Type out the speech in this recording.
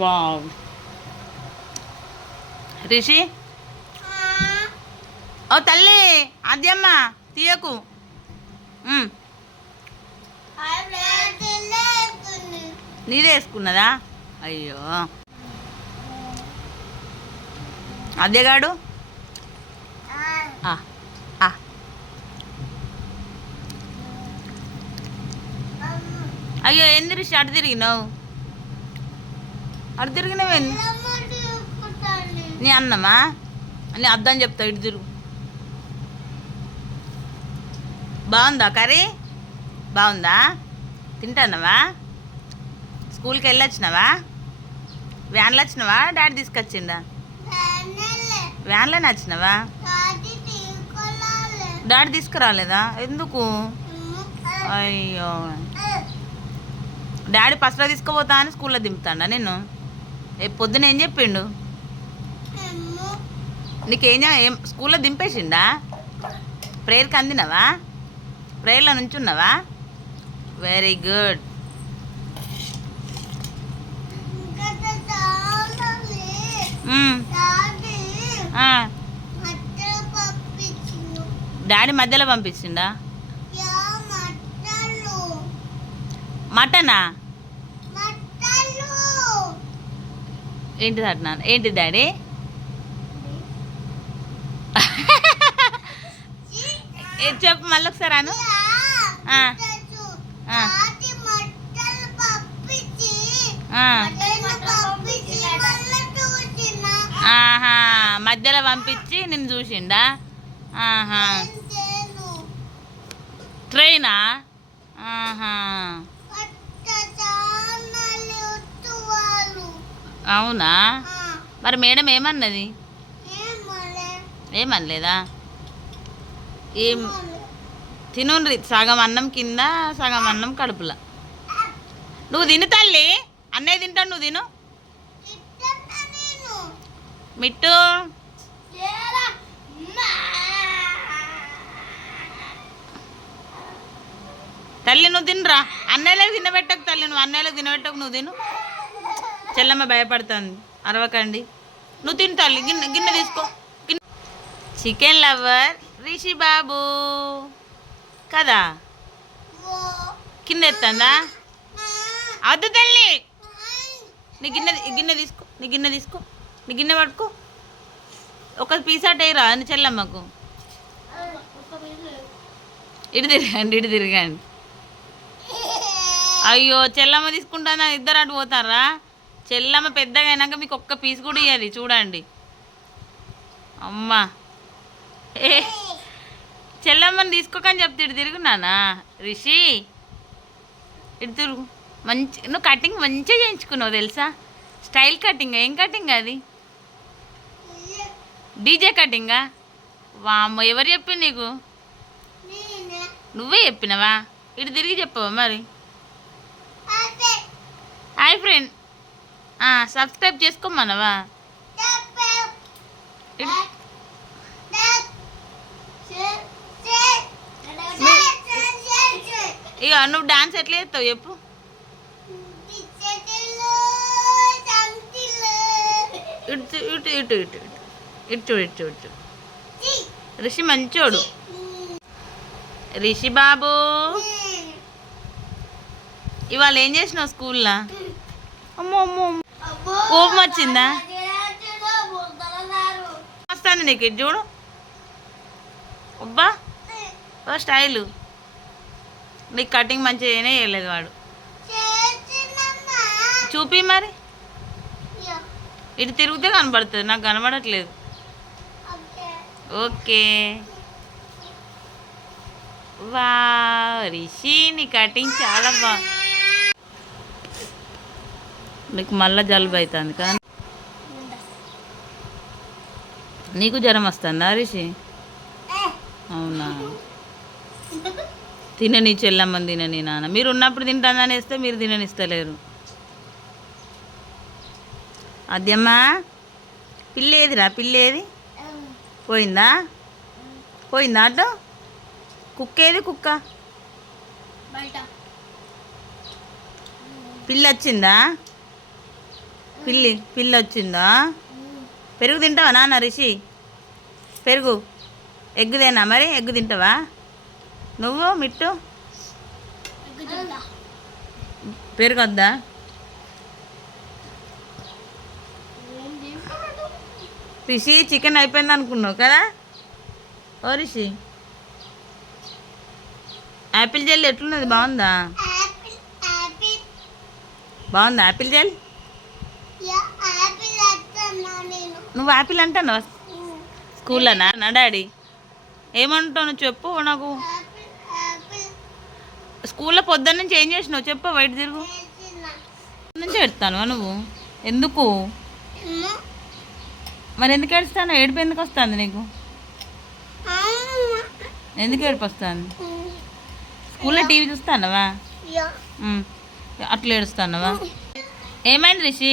Wow. Rishi? ఓ తల్లి అద్యమ్మ తీయకు. నీదేసుకున్నదా అయ్యో. అద్దెగాడు అయ్యో ఎందుకు షాట్ తిరిగినావు? అటు తిరిగినావు నీ అన్నమా? నీ అర్థం చెప్తా ఇటు తిరుగు. బాగుందా కర్రీ? బాగుందా? తింటానవా? స్కూల్కి వెళ్ళొచ్చినావా? వ్యాన్లో వచ్చినావా? డాడీ తీసుకొచ్చిండా? వ్యాన్లో నచ్చినావా డాడీ తీసుకురాలేదా? ఎందుకు? అయ్యో. డాడీ ఫస్ట్లో తీసుకుపోతా అని స్కూల్లో దింపుతాడా నేను పొద్దున ఏం చెప్పిండు? నీకేం ఏం స్కూల్లో దింపేసిండా? ప్రేయర్కి అందినవా? ప్రేయర్లో నుంచున్నావా? వెరీ గుడ్ డాడీ మధ్యలో పంపించిండా. మటనా? ఏంటిది అట్నా ఏంటి డాడీ? ఏ చెప్పు మళ్ళీ ఒకసారి అను. ఆహా మధ్యలో పంపించి నిన్ను చూసిండా? ఆహా. ట్రైనా? ఆహా. అవునా? మరి మేడం ఏమన్నది? ఏమనలేదా? ఏం? తినుండ్రి సగం అన్నం కింద సగం అన్నం కడుపులా. నువ్వు తిను తల్లి. అన్నయ్య తింటాడు నువ్వు తిను. మిట్టు. తల్లి నువ్వు తినరా. అన్నయ్యలకు తినబెట్టకు తల్లి నువ్వు అన్నయ్యలకు తినబెట్టకు నువ్వు తిను. చెల్లమ్మ భయపడుతుంది. అరవకండి. నువ్వు తిను తల్లి గిన్నె గిన్నె తీసుకో. చికెన్ లవర్ రిషి బాబు. కదా? కింద ఎత్తందా? వద్దు తల్లి. నీ గిన్నె గిన్నె తీసుకో నీ గిన్నె తీసుకో నీ గిన్నె పట్టుకో. ఒక పీస్ అట్ వేయరా అని చెల్లమ్మకు? ఇటు తిరగండి ఇటు తిరగండి. అయ్యో చెల్లమ్మ తీసుకుంటానా? ఇద్దరు అటు పోతారా? చెల్లమ్మ పెద్దగా అయినాక మీకు ఒక్క పీస్ కూడా ఇవ్వాలి చూడండి. అమ్మా. ఏ చెల్లమ్మని తీసుకోకని చెప్తే ఇటు తిరుగున్నానా రిషి ఇటు తిరుగు. మంచి నువ్వు కటింగ్ మంచిగా చేయించుకున్నావు తెలుసా? స్టైల్ కటింగ్ ఏం కటింగ్ అది? డీజే కటింగా వామ్మ ఎవరు చెప్పి నీకు? నువ్వే చెప్పినవా? ఇటు తిరిగి చెప్పవా మరి? హాయ్ ఫ్రెండ్ సబ్స్క్రైబ్ చేసుకోమనవా? ఇక నువ్వు డాన్స్ ఎట్లా చేస్తావు చెప్పు. ఇటు ఇటు ఇటు ఇటు. ఇటు ఇటు ఇటు రిషి మంచోడు. రిషి బాబు. ఇవాళ ఏం చేసినావు స్కూల్లో? అమ్మో అమ్మో. కోపం వచ్చిందా? వస్తాను నీకు ఇది చూడు. అబ్బా ఓ స్టైలు. నీకు కటింగ్ మంచిగా చేయలేదు వాడు. చూపి మరి. ఇటు తిరిగితే కనబడుతుంది నాకు కనబడట్లేదు. ఓకే. వా రిషి నీ కటింగ్ చాలా బాగుంది నీకు మళ్ళా జలుబు అవుతుంది కదా నీకు జ్వరం వస్తుందా రిషి అవునా? తినని చెల్లమ్మని తినని నాన్న. మీరు ఉన్నప్పుడు తింటానని వేస్తే మీరు తిననిస్తలేరు. అద్దమ్మా పిల్లేదిరా పిల్లేది? పోయిందా? పోయిందా అటు? కుక్క ఏది కుక్క? పిల్ల వచ్చిందా పిల్లి పిల్లి వచ్చిందా? పెరుగు తింటావా నాన్న రిషి? పెరుగు. ఎగ్గు తినా మరి? ఎగ్గు తింటావా? నువ్వు మిట్టు? పెరుగు వద్దా? రిషి చికెన్ అయిపోయింది అనుకున్నావు కదా? ఓ రిషి. యాపిల్ జెల్ ఎట్లున్నది? బాగుందా? బాగుందా యాపిల్ జెల్ యా యాపిల్ ఎత్తన్నా నేను నువ్వు యాపిల్ అంటాను స్కూల్లోనా? నా డాడీ. ఏమంటావు చెప్పు నాకు. స్కూల్లో పొద్దున్న నుంచి ఏం చేసినావు? చెప్పు బయట తిరుగు. నుంచి పెడతాను నువ్వు? ఎందుకు? మరి ఎందుకు ఏడుస్తాను? ఏడుపు ఎందుకు వస్తుంది నీకు? ఎందుకు ఏడుపు వస్తుంది? స్కూల్లో టీవీ చూస్తానవా? అట్లా ఏడుస్తానవా? ఏమైంది రిషి?